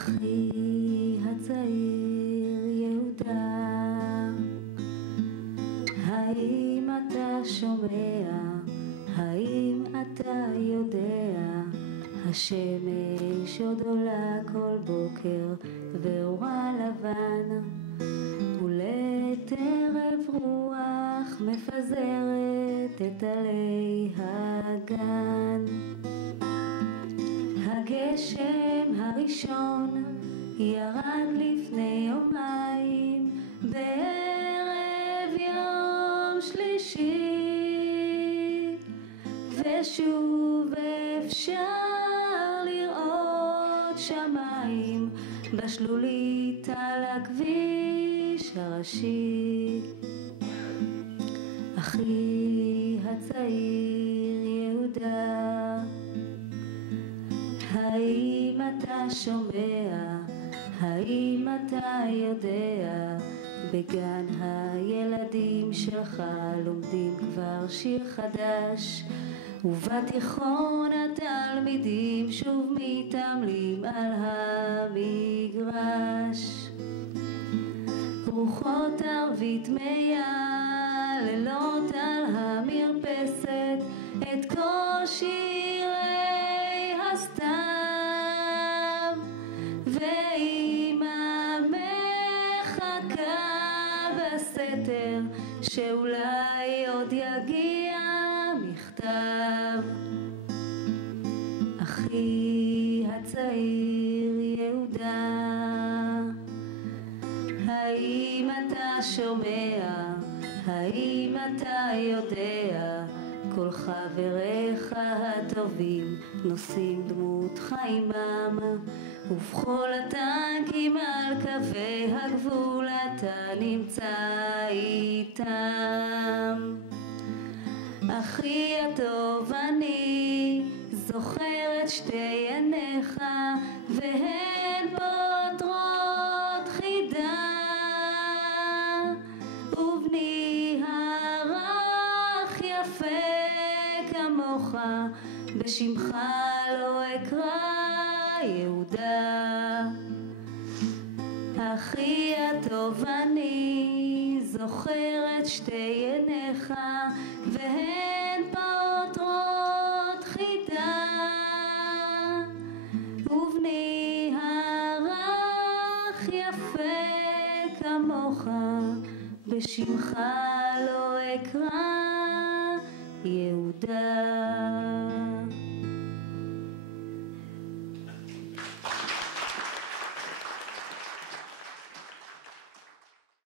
אחי הצעיר יהודה, האם אתה שומע? האם אתה יודע? השמש עוד עולה כל בוקר ואורה לבן, ולטרף רוח מפזרת את עלי הגן. הגשם הראשון ירד לפני יומיים בערב יום שלישי, ושוב אפשר לראות שמיים בשלולית על הכביש הראשי. אחי הצעיר יהודה, האם אתה שומע? האם אתה יודע? בגן הילדים שלך לומדים כבר שיר חדש, ובתיכון התלמידים שוב מתעמלים על המגרש. רוחות ערבית מייללות על המרפסת את כל שירי הסתיו, ואמא מחכה בסתר שאולי עוד יגיע מכתב. אחי הצעיר יהודה, האם אתה שומע? האם אתה יודע? כל חבריך הטובים נושאים דמותך עמם, ובכל הטנקים על קווי הגבול אתה נמצא איתם. אחי הטוב, אני זוכרת שתי עיניך והן פותרות חידה, ובני הרך יפה כמוך בשמך לא אקרא יהודה. אחי הטוב, אני זוכרת שתי עיניך והן פותרות חידה, ובני הרך יפה כמוך בשמך לא אקרא יהודה.